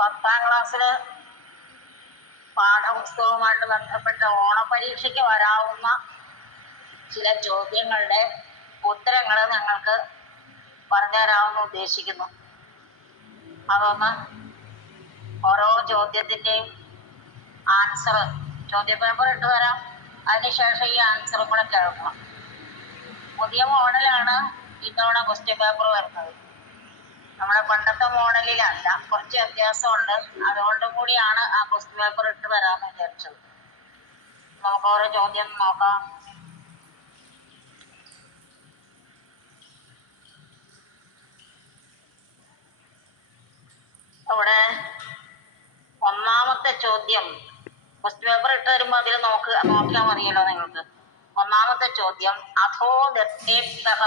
10ാം ക്ലാസ്സില് പാഠപുസ്തകവുമായിട്ട് ബന്ധപ്പെട്ട ഓണപരീക്ഷയ്ക്ക് വരാവുന്ന ചില ചോദ്യങ്ങളുടെ ഉത്തരങ്ങൾ ഞങ്ങൾക്ക് പറഞ്ഞുതരാമെന്ന് ഉദ്ദേശിക്കുന്നു. അതൊന്ന് ഓരോ ചോദ്യത്തിൻ്റെയും ആൻസർ ചോദ്യപേപ്പർ ഇട്ട് തരാം. അതിനുശേഷം ഈ ആൻസറും കൂടെ കേൾക്കണം. പുതിയ മോഡലാണ് ഇത്തവണ ക്വസ്റ്റ്യൻ പേപ്പർ വരുന്നത്. നമ്മുടെ പണ്ടത്തെ മോഡലിലല്ല, കുറച്ച് വ്യത്യാസമുണ്ട്. അതുകൊണ്ടും കൂടിയാണ് ആ ക്വസ്റ്റ്യൻ പേപ്പർ ഇട്ട് തരാമെന്ന് വിചാരിച്ചത്. നമുക്ക് ഓരോ ചോദ്യം നോക്കാം. ഇവിടെ ഒന്നാമത്തെ ചോദ്യം ക്വസ്റ്റ്യൻ പേപ്പർ ഇട്ട് തരുമ്പോൾ അതിൽ നോക്കിയാൽ മതിയല്ലോ നിങ്ങൾക്ക്. ഒന്നാമത്തെ ചോദ്യം, അഥോ ദത്തേഭ്യഃ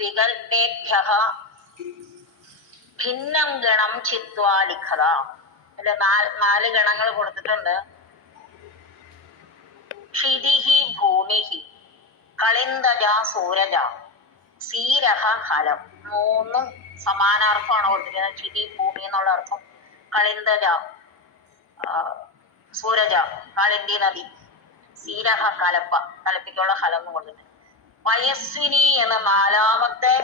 വികൽപേഭ്യഃ ഭിന്നം ഗണം ചിത്വാ ലിഖത. ഇതിൽ 4 ഗണങ്ങൾ കൊടുത്തിട്ടുണ്ട്. ക്ഷിതിഹി ഭൂമിഹി, കളിന്ദജ സൂരജ, സീരഹ ഹലം. 3 സമാനാർത്ഥമാണ് കൊടുത്തിരിക്കുന്നത്. ക്ഷിതി ഭൂമി എന്നുള്ള അർത്ഥം, കളിന്ദജ സൂരജ കാളിന്തി നദി, സീരഹ കലപ്പ കലപ്പിക്കുള്ള ഹലം എന്ന് കൊടുത്തിട്ടുണ്ട്. പയസ്വിനി എന്ന 4ാമത്തെ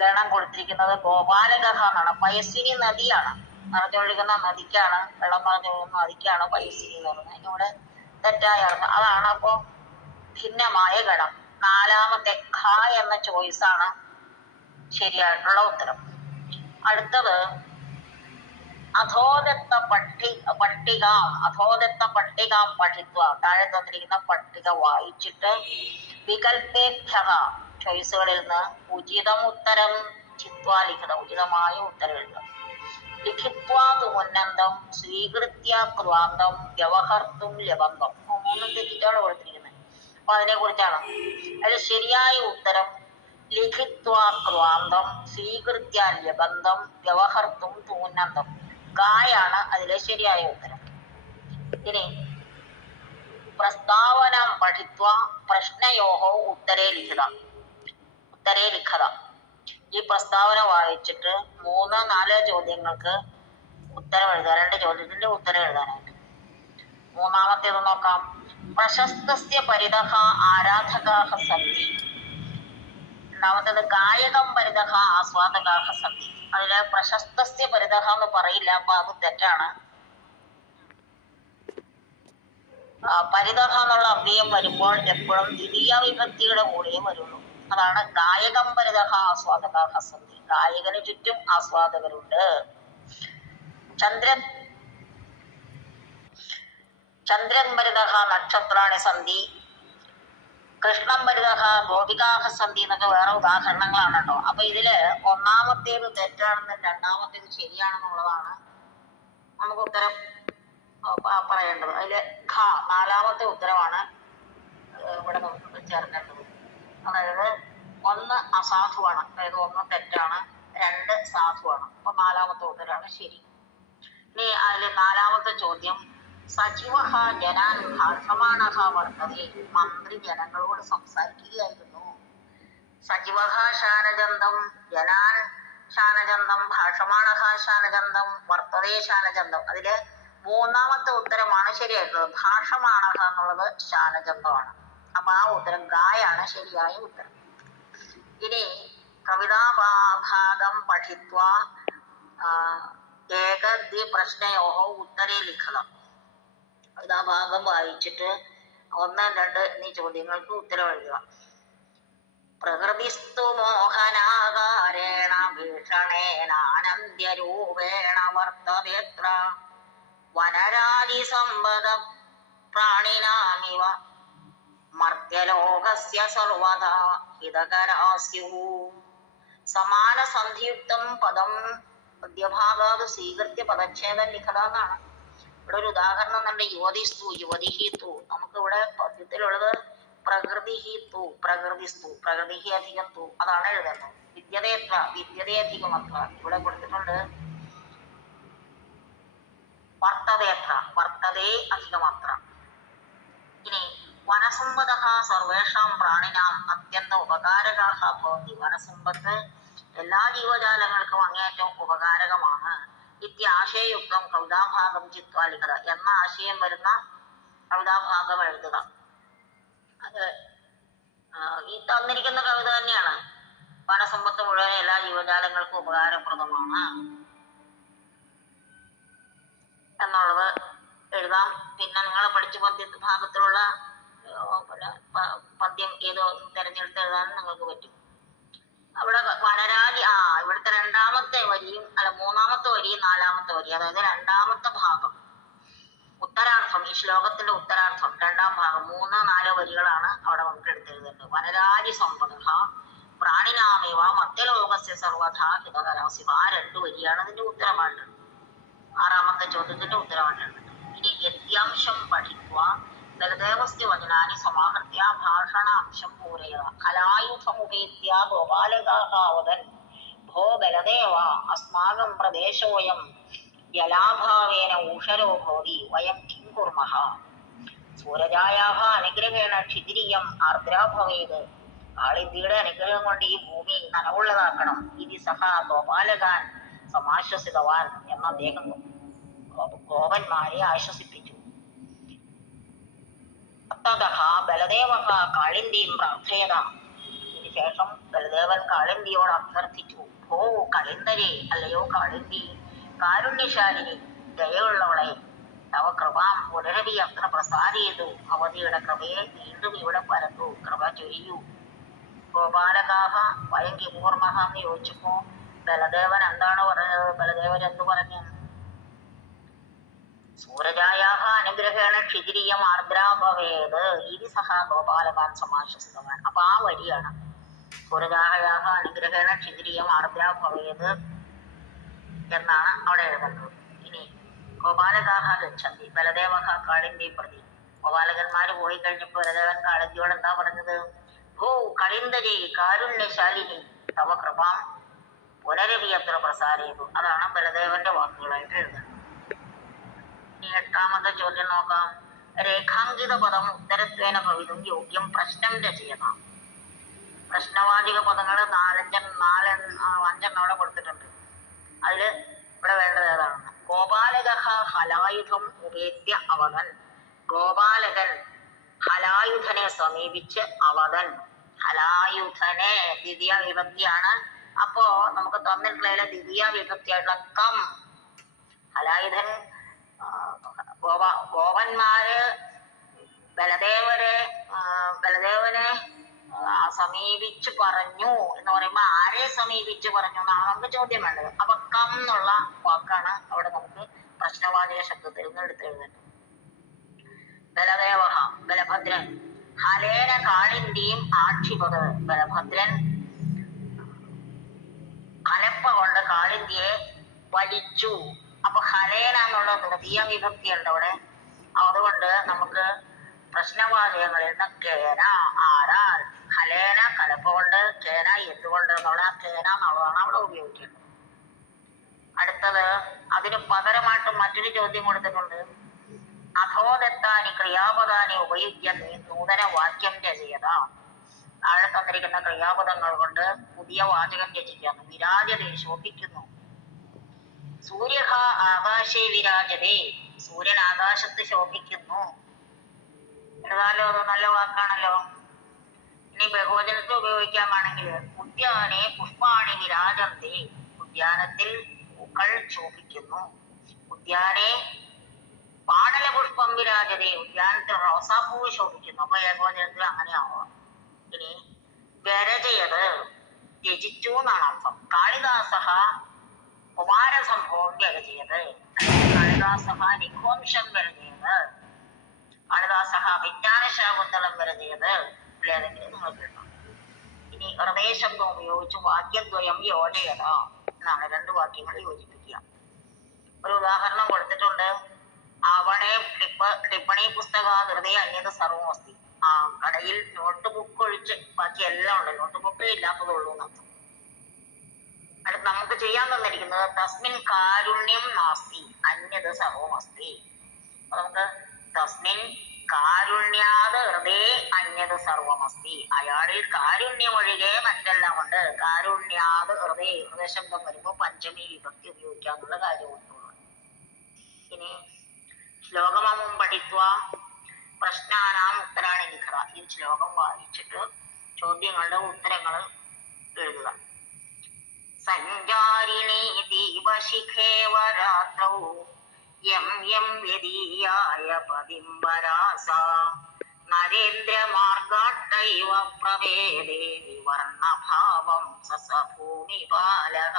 ഗണം കൊടുത്തിരിക്കുന്നത് ഗോപാലകഹ എന്നാണ്. പയസ്വിനി നദിയാണ്, നിറഞ്ഞൊഴുകുന്ന നദിക്കാണ്, വെള്ളം നിറഞ്ഞൊഴുകുന്ന നദിക്കാണ് പയസ്വിനി എന്ന് പറയുന്നത്. ഇവിടെ തെറ്റായ അർത്ഥം അതാണ്. അപ്പോൾ ഭിന്നമായ ഗണം 4ാമത്തെ ഖ എന്ന ചോയ്സാണ് ശരിയായിട്ടുള്ള ഉത്തരം. അടുത്തത്, അധോദത്ത പട്ടികാം പഠിത്വ. താഴെ തന്നിരിക്കുന്ന പട്ടിക വായിച്ചിട്ട് വികൽപേഭ്യഃ ചോയ്സുകളിൽ നിന്ന് ഉചിതം ഉത്തരം ചിത്വാ ലിഖിത, ഉചിതമായ ഉത്തരം എഴുതുക. ലിഖിത്വാ തുമുന്നന്തം സ്വീകൃത്യ ക്വാന്തം വ്യവഹർത്തും ലബന്ധം. 3 തെറ്റിച്ചാണ് കൊടുത്തിരിക്കുന്നത്. അപ്പൊ അതിനെ കുറിച്ചാണ്. അതിൽ ശരിയായ ഉത്തരം ലിഖിത്വാ ക്വാന്തം സ്വീകൃത്യ ലബന്ധം വ്യവഹർത്തും തുമുന്നന്തം. ഗായാണ് അതിലെ ശരിയായ ഉത്തരം. ഇനി പ്രസ്താവന പഠിത്വ പ്രശ്നയോഹോ ഉത്തരേ ലിഖത. ഈ പ്രസ്താവന വായിച്ചിട്ട് 3-4 ചോദ്യങ്ങൾക്ക് ഉത്തരം എഴുതാൻ, 2 ചോദ്യത്തിന്റെ ഉത്തരം എഴുതാനായിട്ട്. 3ാമത്തേത് നോക്കാം. പ്രശസ്തസ്യ പരിതഃ ആരാധകാഃ സന്തി. 2ാമത്തേത് ഗായകം പരിതഃ ആസ്വാദകാഃ സന്തി. അതില് പ്രശസ്തസ്യ പരിതഃ എന്ന് പറയില്ല, അപ്പൊ അത് തെറ്റാണ്. പരിതഃ എന്നുള്ള അവ്യയം വരുമ്പോൾ എപ്പോഴും ദ്വിതീയ വിഭക്തിയുടെ കൂടെയേ വരുള്ളൂ. അതാണ് ഗായകം പരിതഃ ആസ്വാദകാഃ സന്തി. ഗായകന് ചുറ്റും ആസ്വാദകരുണ്ട്. ചന്ദ്രൻ പരിതഃ നക്ഷത്രാണി സന്തി. കൃഷ്ണം പരിതഃ ഗോപികാഃ സന്തി എന്നൊക്കെ വേറെ ഉദാഹരണങ്ങളാണ് കേട്ടോ. അപ്പൊ ഇതില് 1ാമത്തേത് തെറ്റാണെന്നും 2ാമത്തേത് ശരിയാണെന്നുള്ളതാണ് നമുക്ക് ഉത്തരം പറയേണ്ടത്. അതില് ഖ 4ാമത്തെ ഉത്തരമാണ് ഇവിടെ നമുക്ക് ചേർക്കേണ്ടത്. അതായത് 1 അസാധുവാണ്, അതായത് 1 തെറ്റാണ്, 2 സാധുവാണ്. അപ്പൊ 4ാമത്തെ ഉത്തരമാണ് ശരി. ഇനി അതിൽ 4ാമത്തെ ചോദ്യം, സജീവഃ ജനാൻ ഭാഷമാണഃ വർത്തതേ. മന്ത്രി ജനങ്ങളോട് സംസാരിക്കുകയായിരുന്നു. സജീവഃ ശാനജന്തം, ജനാൻ ശാനജന്തം, ഭാഷമാണഃ ശാനജന്തം, വർത്തതേ ശാനജന്തം. അതില് 3ാമത്തെ ഉത്തരമാണ് ശരിയായിട്ടുള്ളത്. ഭാഷമാണഃ എന്നുള്ളത് ശാനജന്തമാണ്. അപ്പൊ ആ ഉത്തരം ഗായാണ് ശരിയായ ഉത്തരം. ഇനി കവിതാഭാഗം പഠിത്വ ഏകദ്വി പ്രശ്നയോഹോ ഉത്തരേ ലിഖതം. കവിതാഭാഗം വായിച്ചിട്ട് 1, 2 എന്നീ ചോദ്യങ്ങൾക്ക് ഉത്തരം എഴുതുക. പ്രകൃതിസ്തു മോഹനാകാരേണ ഭീഷണേനാനന്ദ്യരൂപേണ വർത്തതേത്ര വനരാജി സമ്പദ പ്രാണിനാമിവ മർത്യലോകസ്യ സർവദാ ഹിതകരാസ്യുഃ. സമാന സന്ധിയുക്തം പദം മധ്യഭാഗാത് സ്വീകൃത്യ പദച്ഛേദം ലിഖത എന്നാണ്. ഇവിടെ ഒരു ഉദാഹരണം എന്നുണ്ട്. യുവതിസ്തു, യുവതിഹി തു. നമുക്ക് ഇവിടെ പദ്യത്തിലുള്ളത് പ്രകൃതിഹി തു, പ്രകൃതിസ്തു, പ്രകൃതിഹി അധികം തു, അതാണ് എഴുതുന്നത്. വിദ്യതേത്ര, വിദ്യതയധികം അത്ര. ഇവിടെ കൊടുത്തിട്ടുണ്ട് വർത്തതേത്ര, വർത്തതേ അധികമത്ര. ഇനി വനസമ്പദഃ സർവേഷാം പ്രാണിനാം അത്യന്ത ഉപകാരകാഃ ഭവന്തി. വനസമ്പത്ത് എല്ലാ ജീവജാലങ്ങൾക്കും അങ്ങേയറ്റം ഉപകാരകമാണ്. ഇത്യാശയയുക്തം കവിതാഭാഗം ചിത്വാ ലിഖത എന്ന ആശയം വരുന്ന കവിതാഭാഗം എഴുതുക. അത് ഈ തന്നിരിക്കുന്ന കവിത തന്നെയാണ്. വനസമ്പത്ത് മുഴുവൻ എല്ലാ ജീവജാലങ്ങൾക്കും ഉപകാരപ്രദമാണ് എന്നുള്ളത് എഴുതാം. പിന്നെ നിങ്ങൾ പഠിച്ച ഭാഗത്തിലുള്ള പദ്യം ഏതോ തെരഞ്ഞെടുത്ത് എഴുതാനും നിങ്ങൾക്ക് പറ്റും. അവിടെ വനരാജി ഇവിടുത്തെ രണ്ടാമത്തെ വരിയും മൂന്നാമത്തെ വരിയും നാലാമത്തെ വരി, അതായത് രണ്ടാമത്തെ ഭാഗം ഉത്തരാർത്ഥം, ഈ ശ്ലോകത്തിന്റെ ഉത്തരാർത്ഥം രണ്ടാം ഭാഗം 3-4 വരികളാണ് അവിടെ നമുക്ക് എടുത്തെഴുതേണ്ടത്. വനരാജി സമ്പദ പ്രാണിനാമേവ മധ്യലോകസ്യ സർവഥാ ഹിതകരാസിവ, ആ 2 വരിയാണ് അതിന്റെ ഉത്തരമായിട്ട്, 6ാമത്തെ ചോദ്യത്തിന്റെ ഉത്തരമായിട്ട്. ഇനി യത്യാംശം പഠിക്കുക ബലദേവസ്യ വചനാനി സമാഹൃത്യ ഭാഷണാംശം പൂരയ കലായുധമുപേത്യ ഗോപാലകാവതൻ ഭോ ബലദേവ അസ്മാകം പ്രദേശോയം ജലാഭാവേന ഊഷരോ ഭവതി വയം കിം കുർമഃ സൂരജായാഹ അനുഗ്രഹേണ ക്ഷിതിരിയം ആർദ്രാ ഭവേത്, കാളിന്തിയുടെ അനുഗ്രഹം കൊണ്ട് ഈ ഭൂമി നനവുള്ളതാക്കണം. ഇതി സഹ ഗോപാലകാൻ സമാശ്വസിതവാൻ എന്ന അദ്ദേഹം ഗോപന്മാരെ ആശ്വസിപ്പിച്ചു. തതഃ ബലദേവഃ കാളിന്തിയും പ്രാർത്ഥയത, ഇതിനുശേഷം ബലദേവൻ കാളിന്തിയോട് അഭ്യർത്ഥിച്ചു. ഭോ കളിന്തരെ, അല്ലയോ കാളിന്തി, കാരുണ്യശാലിനി ദയയുള്ളവളെ, തവ കൃപാം പുനരവി അത്ര പ്രസാരിയതു, ഭവതിയുടെ കൃപയെ വീണ്ടും ഇവിടെ പരത്തു, കൃപ ചൊരിയൂ. ഗോപാലകാഹ വയം കിമൂർമഹ എന്ന് ചോദിച്ചപ്പോ ബലദേവൻ എന്താണ് പറഞ്ഞത്? ബലദേവൻ എന്തു പറഞ്ഞു? സൂരജായാഹ അനുഗ്രഹേണ ക്ഷിതിരിയം ആർദ്രാ ഭവേത് ഇതി സഹ ഗോപാലകാൻ സമാശ്വസിതവാൻ. അപ്പൊ ആ വരിയാണ് സൂരജായാഹ അനുഗ്രഹേണ ക്ഷിതിരിയം ആർദ്രാ ഭവേത് എന്നാണ് അവിടെ എഴുതുന്നത്. ഇനി ഗോപാലകാഹ ഗച്ഛന്തി ബലദേവഹ കാളിന്തി പ്രതി, ഗോപാലകന്മാര് പോയി കഴിഞ്ഞപ്പോ ബലദേവൻ കാളിന്തിയോട് എന്താ പറഞ്ഞത്? ഭൂ കളിന്തരി കാരുണ്യശാലിനി തവ കൃപാം പുനരവി അത്ര പ്രസാരിയതു, അതാണ് ബലദേവന്റെ വാക്കുകളായിട്ട് എഴുതുന്നത്. ഇനി 8ാമത്തെ ചോദ്യം നോക്കാം. രേഖാങ്കിത പദം ഉത്തരത്വേന ഭവിതും യോഗ്യം പ്രശ്നം രചയത. പ്രശ്നവാചക പദങ്ങൾ 5 അവിടെ കൊടുത്തിട്ടുണ്ട്. അതില് ഇവിടെ വേണ്ടത് ഏതാണെന്ന്? ഗോപാലകഃ ഹലായുധം ഉപേദ്യ അവതൻ, ഗോപാലകൻ ഹലായുധനെ സമീപിച്ച് അവതൻ. ഹലായുധനെ ദ്വിതീയ വിഭക്തിയാണ്. അപ്പോ നമുക്ക് തന്നിട്ടുള്ള ദ്വിതീയ വിഭക്തിയായിട്ടുള്ള കം, ഹലായുധൻ ഗോപന്മാര് ബലദേവനെ സമീപിച്ചു പറഞ്ഞു എന്ന് പറയുമ്പോ ആരെ സമീപിച്ചു പറഞ്ഞു എന്നാണ് നമുക്ക് ചോദ്യം വേണ്ടത്. അപ്പൊ കം എന്നുള്ള വാക്കാണ് അവിടെ നമുക്ക് പ്രശ്നവാചക ശബ്ദത്തിൽ നിന്ന് എടുത്തെഴുതേണ്ടത്. ബലദേവ ബലഭദ്രൻ ഹലേന കാളിന്തിയും ആക്ഷിപത്, ബലഭദ്രൻ കലപ്പ കൊണ്ട് കാളിന്തിയെ വലിച്ചു. അപ്പൊ ഹലേന എന്നുള്ള തൃതീയ വിഭക്തി ഉണ്ട് അവിടെ. അതുകൊണ്ട് നമുക്ക് പ്രശ്നവാചകങ്ങളിൽ നിന്ന് കേന ആരാൽ, ഹലേന കലപ്പ കൊണ്ട്, കേന എന്തുകൊണ്ട് എന്നുള്ള കേന എന്നുള്ളതാണ് അവിടെ ഉപയോഗിക്കേണ്ടത്. അടുത്തത് അതിന് പകരമായിട്ട് മറ്റൊരു ചോദ്യം കൊടുത്തിട്ടുണ്ട്. അധോദത്താനി ക്രിയാപദാനി ഉപയുജ്യ നൂതന വാക്യം രചയത. താഴെ തന്നിരിക്കുന്ന ക്രിയാപദങ്ങൾ കൊണ്ട് പുതിയ വാചകം രചിക്കാന്ന്. വിരാജതേ ശോഭിക്കുന്നു. സൂര്യഹ ആകാശേ വിരാജതേ, സൂര്യൻ ആകാശത്ത് ശോഭിക്കുന്നു. എഴുതാലോ, അത് നല്ല വാക്കാണല്ലോ. ഇനി ബഹുവചനത്തിൽ ഉപയോഗിക്കാമാണെങ്കിൽ ഉദ്യാനെ പുഷ്പാണി വിരാജന്തേ, ഉദ്യാനത്തിൽ പൂക്കൾ ശോഭിക്കുന്നു. ഉദ്യാനെ പാടല പുഷ്പം വിരാജതേ, ഉദ്യാനത്തിൽ റോസാപ്പൂവ് ശോഭിക്കുന്നു. അപ്പൊ ഏകവചനത്തിൽ അങ്ങനെ ആവാം. ഇനി വിരചയത് രചിച്ചു എന്നാണ് അർത്ഥം. കാളിദാസഹ കുമാരസംഭവം വിരചയത്, കാളിദാസഹ നിഘോംശം വിരചയത്, കാളിദാസഹ വിജ്ഞാനശാകുന്തളം വിരചയത്, ഏതെങ്കിലും നിങ്ങൾ കേട്ടോ. ഇനി ഹൃദയശബ്ദം ഉപയോഗിച്ച് വാക്യദ്വയം യോജയത എന്നാണ് 2 വാക്യങ്ങൾ യോജിപ്പിക്കുക. ഒരു ഉദാഹരണം കൊടുത്തിട്ടുണ്ട്. അവണെ ടിപ്പണി പുസ്തക ഹൃദയ അന്യത് സർവമസ്തി. ആ കടയിൽ നോട്ട് ബുക്ക് ഒഴിച്ച് ബാക്കി എല്ലാം ഉണ്ട്, നോട്ട് ബുക്ക് ഇല്ലാത്തതുള്ളൂ എന്നർത്ഥം. അടുത്ത് നമുക്ക് ചെയ്യാൻ തന്നിരിക്കുന്നത് തസ്മിൻ കാരുണ്യം നാസ്തി അന്യത് സർവമസ്തി. അപ്പൊ നമുക്ക് തസ്മിൻ കാരുണ്യാത് ഹൃദേ അന്യത് സർവമസ്തി. അയാളിൽ കാരുണ്യമൊഴികെ മറ്റെല്ലാം ഉണ്ട്. കാരുണ്യാത് ഹൃദേ, ഹൃദയശബ്ദം വരുമ്പോ പഞ്ചമി വിഭക്തി ഉപയോഗിക്കാന്നുള്ള കാര്യമുണ്ട്. ഇനി ശ്ലോകമം പഠിത്വ പ്രശ്നാനാം ഉത്തരാണി ലിഖത. ഈ ശ്ലോകം വായിച്ചിട്ട് ചോദ്യങ്ങളുടെ ഉത്തരങ്ങൾ എഴുതുക. സഞ്ചാരിണീ ദീപശിഖേവ രാത്രൗ യം യം വ്യദീയായ പതിംബരാസ നരേന്ദ്രമാർഗാട്ടൈവ പ്രവേദേ വിവർണഭാവം സസഭൂമിപാലക.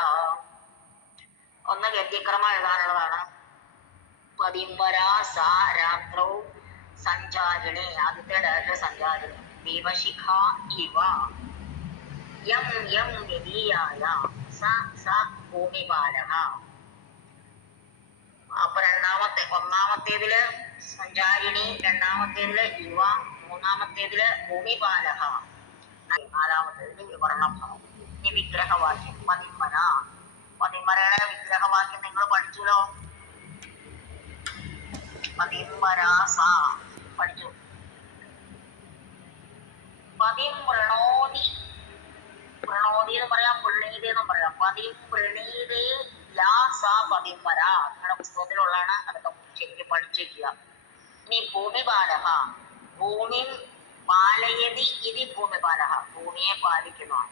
ഒന്ന് ഗദ്യക്രമം എഴുതാനുള്ളതാണ്. പതിംബരാസ രാത്രൗ സഞ്ചാരിണി, ആദ്യത്തെ ഡയറക്ടർ സഞ്ചാരിണി. ദീപശിഖ ഇവ യം യം വ്യദീയായ സ സ ഭൂമിപാലക. അപ്പൊ ഒന്നാമത്തേതില് സഞ്ചാരിണി, രണ്ടാമത്തേതില് ഇവ, മൂന്നാമത്തേതില് ഭൂമിപാലക, നാലാമത്തേതില് വിവർണഭാവം. ഇനി വിഗ്രഹവാക്യം പതിമര. പതിമരയുടെ വിഗ്രഹവാക്യം നിങ്ങൾ പഠിച്ചുല്ലോ. പതിംബരാസ പഠിച്ചു. പതിം വൃണോതി, വൃണോതി എന്ന് പറയാം, വൃണീതി എന്നും പറയാം. പതിം വൃണീതി ലാസ പതിംബര. നിങ്ങളുടെ പുസ്തകത്തിലുള്ളതാണ്, അതൊക്കെ ശരിക്കും പഠിച്ചിരിക്കുക. ഇനി ഭൂമിപാലക, ഭൂമി പാലയതി ഇതി ഭൂമിപാലക, ഭൂമിയെ പാലിക്കുന്നതാണ്.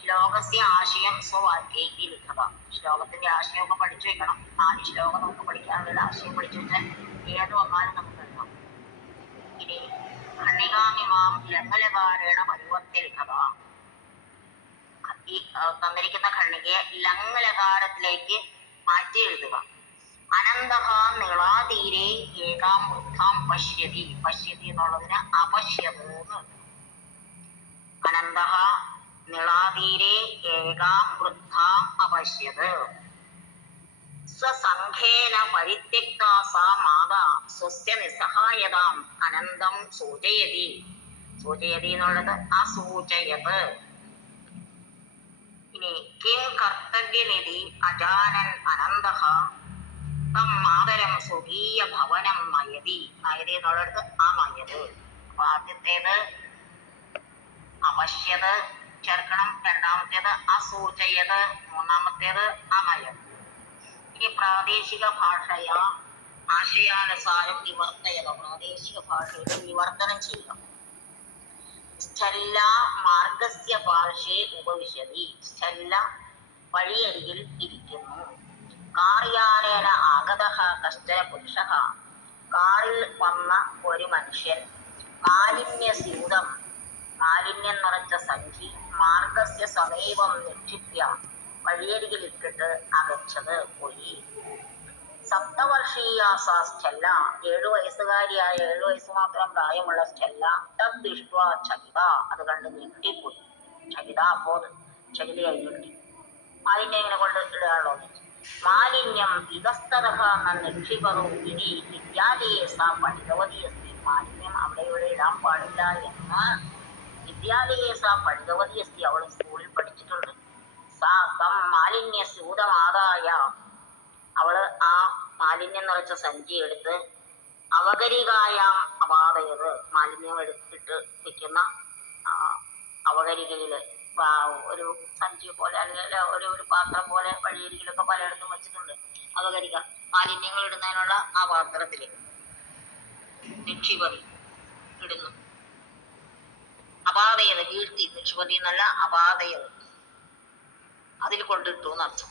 ശ്ലോകസ്യ ആശയം സ്വവാക്യൈ ലിഖത. ശ്ലോകത്തിന്റെ ആശയമൊക്കെ പഠിച്ചു വെക്കണം. 4 ശ്ലോകം നമുക്ക് പഠിക്കാനുള്ള ആശയം പഠിച്ചു വെച്ചാൽ ഏത് വന്നാലും നമുക്ക് എഴുതാം. ഇനി ഖണ്ഡികാമിമാം ലംഘലകാരേണ പരിവർത്തി ലിഖത. ഈ തന്നിരിക്കുന്ന ഖണ്ഡികയെ ലംഘലകാരത്തിലേക്ക് മാറ്റി എഴുതുക. അനന്തഹ നിളാതീരെ ഏകാം വൃദ്ധാം പശ്യതി. പശ്യതി എന്നുള്ളതിന് അപശ്യത്. അനന്തഹ നിളാതീരെ ഏകാം വൃദ്ധാം അപശ്യത്. സ്വസംഖേന പരിത്യക്താ സാ മാതാ സ്വസ്യ നിസ്സഹായതാം അനന്തം സൂചയതി. സൂചയതി എന്നുള്ളത് അസൂചയത്. ഇനി കിം കർത്തവ്യനിധി അജാനൻ അനന്തഃ തം മാതരം സ്വകീയ ഭവനം നയതി. നയതി എന്നുള്ളത് അമയത്. അപ്പൊ ആദ്യത്തേത് അപശ്യത് ചേർക്കണം, രണ്ടാമത്തേത് അസൂചയത്, മൂന്നാമത്തേത് അമയത്. ഇനി പ്രാദേശിക ഭാഷയ ആശയാനുസാരം വിവർത്തയത. പ്രാദേശിക ഭാഷയുടെ വിവർത്തനം ചെയ്യുക. സ്ഥല്ല മാർഗസ്യ പാർശ്വേ ഉപവിശതി. സ്ഥല്ല വഴിയരികിൽ ഇരിക്കുന്നു. കാർയാനേന ആഗതഃ കശ്ചന പുരുഷഃ. കാറിൽ വന്ന ഒരു മനുഷ്യൻ. മാലിന്യസ്യൂതം, മാലിന്യം നിറച്ച സഞ്ചി. മാർഗസ്യ സമീപം നിക്ഷിപ്യ, വഴിയരികിൽ ഇട്ടിട്ട് അകച്ചത്, പോയി. സപ്തവർഷീയ സാ സ്റ്റെല്ല. 7 വയസ്സുകാരിയായ, 7 വയസ്സ് മാത്രം പ്രായമുള്ള സ്റ്റെല്ല. തദ് ദൃഷ്ട്വാ ചകിത, അത് കണ്ട് ഞെട്ടിപ്പോയി. ചകിത അപ്പോത് ചകിതയായി ഞെട്ടി. മാലിന്യം ഇങ്ങനെ കൊണ്ട് ഇടാണല്ലോ. മാലിന്യം ഇതസ്തരഹ നിക്ഷിപറും ഇനി വിദ്യാലയെ സാ പഠിതവതി അസ്തി. മാലിന്യം അവിടെ ഇവിടെ ഇടാൻ പാടില്ല എന്ന് വിദ്യാലയെ സാ പഠിതവതി അസ്തി. അവൾ സ്കൂളിൽ പഠിച്ചിട്ടുണ്ട്. സാ തം മാലിന്യ സ്യൂതമാതായ, അവള് ആ മാലിന്യം നിറച്ച സഞ്ചി എടുത്ത് അവകരികായാം അപാതയത്, മാലിന്യം എടുത്തിട്ട് വെക്കുന്ന അവകരികയില് ഒരു സഞ്ചി പോലെ അല്ലെങ്കിൽ ഒരു പാത്രം പോലെ വഴിയരികിലൊക്കെ പലയിടത്തും വെച്ചിട്ടുണ്ട്. അവകരിക മാലിന്യങ്ങൾ ഇടുന്നതിനുള്ള ആ പാത്രത്തില് നിക്ഷിപതി ഇടുന്നു. അപാതയത് വീഴ്ത്തി, നിക്ഷിപതി എന്നല്ല അപാതയത്, അതിൽ കൊണ്ടിട്ടു എന്നർത്ഥം.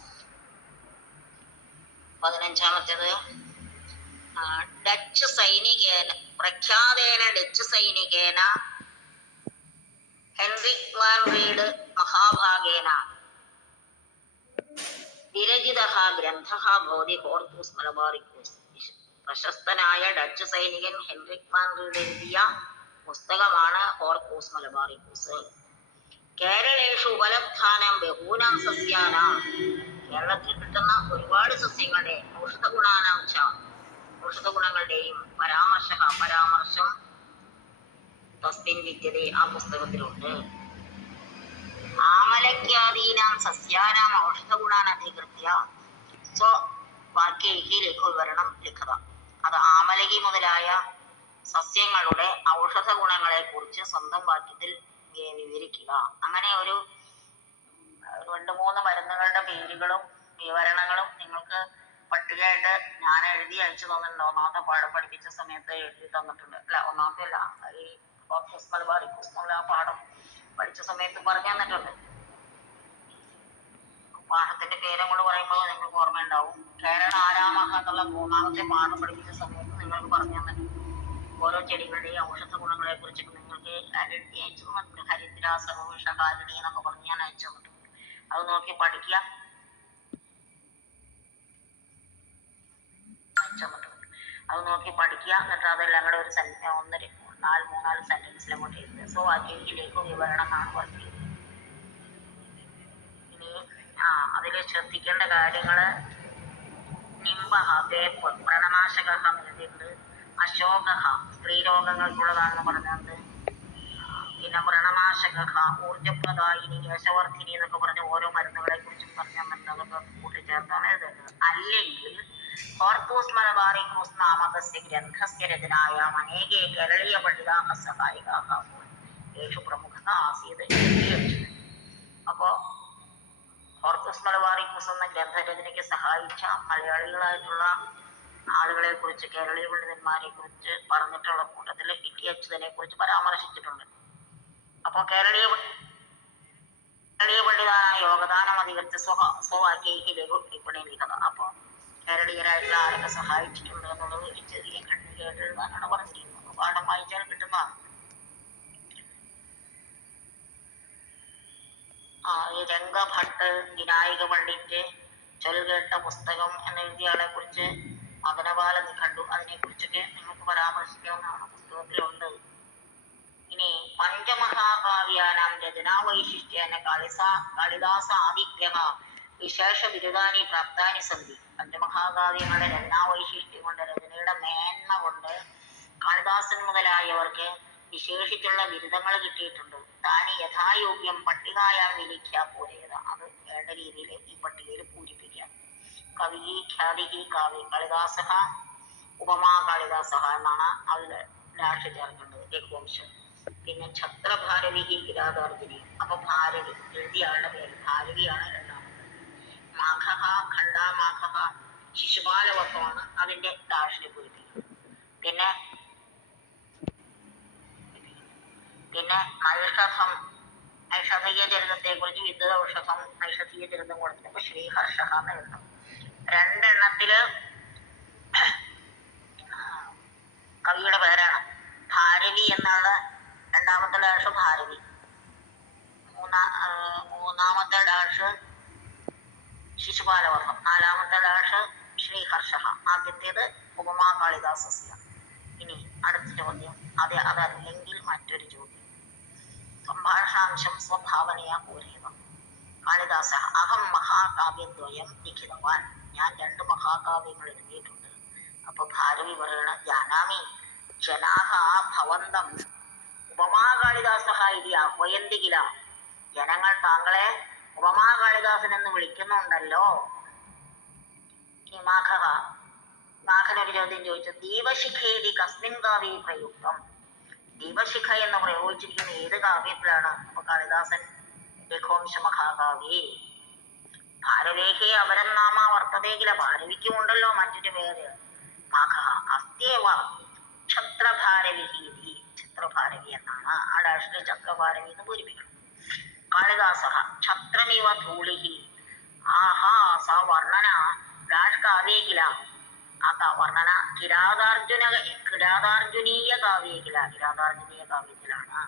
15-ാമത്തേത് ഡച്ച് സൈനികേന, പ്രഖ്യാതേന ഡച്ച് സൈനികേന ഹെൻറിക് വാൻ റീഡ് മഹാഭാഗേന വിരചിതഃ ഗ്രന്ഥഃ ഭവതി ഹോർത്തൂസ് മലബാറിക്കൂസ്. പ്രശസ്തനായ ഡച്ച് സൈനികൻ ഹെൻറിക് വാൻ റീഡ് എഴുതിയ പുസ്തകമാണ് ഹോർത്തൂസ് മലബാറിക്കൂസ്. കേരളേഷു ഉപലബ്ധാനം ബഹൂനാം സസ്യാനാം. കേരളത്തിൽ കിട്ടുന്ന ഒരുപാട് സസ്യങ്ങളുടെ ഔഷധഗുണങ്ങളുടെയും പരാമർശം തസ്മിൻ വിദ്യതേ, ആ പുസ്തകത്തിലുണ്ട്. ആമലക്യാദീനാം സസ്യാനാം ഔഷധഗുണാൻ അധികൃത്യ സ്വവാക്യൈഹി ലഘുവിവരണം ലിഖത. അത് ആമലകി മുതലായ സസ്യങ്ങളുടെ ഔഷധ ഗുണങ്ങളെ കുറിച്ച് സ്വന്തം വാക്യത്തിൽ വിവരിക്കുക. അങ്ങനെ ഒരു 2-3 മരുന്നുകളുടെ പേരുകളും വിവരണങ്ങളും നിങ്ങൾക്ക് പട്ടികയായിട്ട് ഞാൻ എഴുതി അയച്ചു തന്നിട്ടുണ്ട്. ഒന്നാമത്തെ പാഠം പഠിപ്പിച്ച സമയത്ത് എഴുതി തന്നിട്ടുണ്ട്. അല്ല, ഒന്നാമത്തെ അല്ല, ഈ കോർപ്പസ് മലബാറിക്കസ് എന്നുള്ള ആ പാഠം പഠിച്ച സമയത്ത് പറഞ്ഞു തന്നിട്ടുണ്ട്. പാഠത്തിന്റെ പേരും കൂടെ പറയുമ്പോൾ നിങ്ങൾക്ക് ഓർമ്മയുണ്ടാവും. കേരള ആരാമഹ എന്നുള്ള 3ാമത്തെ പാഠം പഠിപ്പിച്ച സമയത്ത് നിങ്ങൾക്ക് പറഞ്ഞു തന്നിട്ടുണ്ട്. ഓരോ ചെടികളുടെയും ഔഷധ ഗുണങ്ങളെ കുറിച്ചൊക്കെ നിങ്ങൾക്ക് എഴുതി അയച്ചു തന്നിട്ടുണ്ട്. ഹരിദ്ര, സർവവിഷകാരിണി എന്നൊക്കെ പറഞ്ഞ് ഞാൻ അയച്ചു തന്നിട്ടുണ്ട്. അത് നോക്കി പഠിക്കുക. അത് നോക്കി പഠിക്കുക. എന്നിട്ട് അതെല്ലാം കൂടെ ഒരു 3-4 സെന്റൻസിലും കൂടെ എഴുതുക. സോ വാക്യത്തിലേക്ക് വിവരണം ആണ് പറഞ്ഞത്. ഇനി അതിൽ ശ്രദ്ധിക്കേണ്ട കാര്യങ്ങള് നിംബഹ, വേപ്പ്, വ്രണനാശക എഴുതിയിട്ടുണ്ട്. അശോക സ്ത്രീ രോഗങ്ങൾക്കുള്ളതാണെന്ന് പറഞ്ഞത്. പിന്നെ വ്രണനാശക, ഊർജപ്രദായിനി, യശവർദ്ധിനി എന്നൊക്കെ പറഞ്ഞ ഓരോ മരുന്നുകളെ കുറിച്ചും പറഞ്ഞാൽ അതൊക്കെ കൂട്ടിച്ചേർത്താണ് എഴുതുന്നത്. അല്ലെങ്കിൽ കോർപ്പസ് മലബാറിക്കസ് നാമകസ്യ ഗ്രന്ഥസ്യ രചനായാം അനേകേ കേരളീയ പണ്ഡിതാഃ സഹായികാഃ യേഷു പ്രമുഖത ആസീത്. അപ്പോ കോർപ്പസ് മലബാറിക്കസ് എന്ന ഗ്രന്ഥരചനയ്ക്ക് സഹായിച്ച മലയാളികളായിട്ടുള്ള ആളുകളെ കുറിച്ച്, കേരളീയ പണ്ഡിതന്മാരെ കുറിച്ച് പറഞ്ഞിട്ടുള്ള കൂട്ടത്തിൽ ഇ.ടി. അച്യുതനെ കുറിച്ച് പരാമർശിച്ചിട്ടുണ്ട്. അപ്പൊ കേരളീയ പണ്ഡിതാനായ യോഗദാനം അധികരിച്ച് സ്വവാക്യൈഹി ലഘു ടിപ്പണി ലിഖത. അപ്പൊ കേരളീയരായിട്ടുള്ള ആരൊക്കെ സഹായിച്ചിട്ടുണ്ട് എന്നുള്ളത് ഒരു ചെറിയ ഖണ്ഡികയായിട്ട് എഴുതാനാണ് പറഞ്ഞിരിക്കുന്നത്. പാഠം വായിച്ചാൽ കിട്ടുന്നതാണ്. ഈ രംഗഭട്ട്, വിനായക പണ്ഡിറ്റ്, ചൊൽകേട്ട പുസ്തകം എന്നെഴുതിയ ആളെ കുറിച്ച് മദനപാല കണ്ടു. അതിനെ കുറിച്ചൊക്കെ നിങ്ങൾക്ക് പരാമർശിക്കാവുന്നതാണ്, പുസ്തകത്തിലുണ്ട്. ഇനി പഞ്ചമഹാകാവ്യാനാം രചനാ വൈശിഷ്ട്യേന കാളിദാസ ആദിഗ്രഹ വിശേഷ ബിരുദാനി പ്രാപ്താനി സന്ധി. പഞ്ചമഹാകാവ്യങ്ങളുടെ രചനാ വൈശിഷ്ട്യം കൊണ്ട്, രചനയുടെ മേന്മ കൊണ്ട് കാളിദാസൻ മുതലായവർക്ക് വിശേഷിച്ചുള്ള ബിരുദങ്ങൾ കിട്ടിയിട്ടുണ്ട്. താനി യഥായോഗ്യം പട്ടികായാം വിലിഖ്യ പോരേത. അത് വേണ്ട രീതിയിൽ ഈ പട്ടികയിൽ പൂരിപ്പിക്കാം. കവി ഖ്യാതി കാവ്യ കാളിദാസ, ഉപമാ കാളിദാസ എന്നാണ് അതിൽ ഡാഷ് ചേർക്കേണ്ടത്, രഘുവംശം. പിന്നെ ഛത്രഭാരവി കിരാതാർജുനി. അപ്പൊ ഭാരവി എഴുതിയ ആളുടെ പേര് ഭാരവിയാണ് രണ്ടാമത്. മാഘ, ഖണ്ഡാമാഘ, ശിശുപാലവർഗമാണ് അതിന്റെ ഡാഷിനെ പൂരിപ്പിക്കുന്നത്. പിന്നെ നൈഷധം, നൈഷധീയ ചരിതത്തെ കുറിച്ച് വിദ്യുത ഔഷധം നൈഷധീയ ചരിതം കൊടുത്തിട്ട് ശ്രീഹർഷ എന്ന് എഴുതണം. 2 എണ്ണത്തില് കവിയുടെ പേരാണ്. ഭാരവി എന്നുള്ള രണ്ടാമത്തെ ഡാഷ് ഭാരവി, മൂന്നാമത്തെ ഡാഷ് ശിശുപാലവർഗം, 4ാമത്തെ ഡാഷ് ശ്രീഹർഷ, ആദ്യത്തേത് ഉപമാ കാളിദാസസ്യ. ഇനി അടുത്ത ചോദ്യം, അതല്ലെങ്കിൽ മറ്റൊരു ചോദ്യം. സംഭാഷാംശം സ്വഭാവനയാ പൂരേത. കാളിദാസ അഹം മഹാകാവ്യദ്വയം ലിഖിതവാൻ. ഞാൻ 2 മഹാകാവ്യങ്ങൾ എഴുതിയിട്ടുണ്ട്. അപ്പൊ ഭാരവി പറയണ ജാനാമി ജനാഹ ഭവന്തം ഉപമാ കാളിദാസ ഇതി ആഹ്വയന്തി കില. ജനങ്ങൾ താങ്കളെ ഉപമാ കാളിദാസൻ എന്ന് വിളിക്കുന്നുണ്ടല്ലോ. ഈ മാഘനൊരു ചോദ്യം ചോദിച്ചു. ദീപശിഖേതി കസ്മിൻ കാവ്യേ പ്രയുക്തം. ദീപശിഖ എന്ന് പ്രയോഗിച്ചിരിക്കുന്ന ഏത് കാവ്യത്തിലാണ്? അപ്പൊ കാളിദാസൻ രഘുവംശ മഹാകാവ്യേ. ഭാരവേഹേ അപരം നാമ വർത്തതേകില. ഭാരവിക്കും ഉണ്ടല്ലോ മറ്റൊരു പേര്. മാഘ അസ്തേവ ഛത്രഭാരവി. ഛത്രഭാരവി എന്നാണ്. ആ ഡാഷിലെ ഛത്രഭാരവി എന്ന് പൂരിപ്പിക്കണം. കാളിദാസ ഛത്രമിവ ധൂളിഹി. ആഹാ സ വർണ്ണന ഡാഷ് കാവ്യേകില. ആ വർണ്ണന കിരാതാർജുനീയ കാവ്യേകില. കിരാതാർജുനീയ കാവ്യത്തിലാണ്.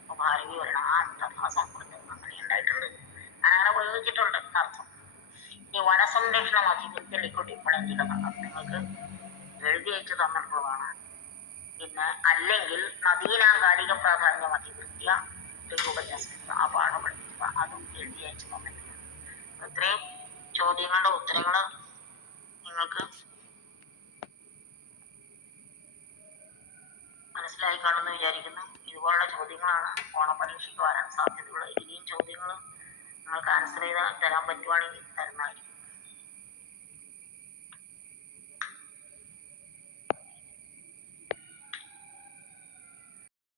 അപ്പൊ ഭാരവി വരണം. തഥാസംസ്കൃതം അങ്ങനെ ഉണ്ടായിട്ടുണ്ട്, അങ്ങനെ പ്രയോഗിച്ചിട്ടുണ്ട് എന്നർത്ഥം. ഈ വനസംരക്ഷണം അധികൃതർ ലിഖിതം നിങ്ങൾക്ക് എഴുതി അയച്ചു തന്നിട്ടുള്ളതാണ്. പിന്നെ അല്ലെങ്കിൽ നദീനാകാരിക പ്രാധാന്യം അധികൃത്യ ലഘുപന്യസ്മിത. ആ പാഠം പഠിപ്പിക്കുക, അതും എഴുതി അയച്ചു തന്നിട്ടുണ്ട്. ഇത്രയും ചോദ്യങ്ങളുടെ ഉത്തരങ്ങൾ നിങ്ങൾക്ക് മനസ്സിലായി കാണുമെന്ന് വിചാരിക്കുന്നു. ഇതുപോലുള്ള ചോദ്യങ്ങളാണ് ഓണപരീക്ഷയ്ക്ക് വരാൻ സാധ്യതയുള്ളത്. ഇനിയും ചോദ്യങ്ങൾ നിങ്ങൾക്ക് ആൻസർ ചെയ്ത് തരാൻ പറ്റുവാണെങ്കിൽ തരുന്നതായിരിക്കും.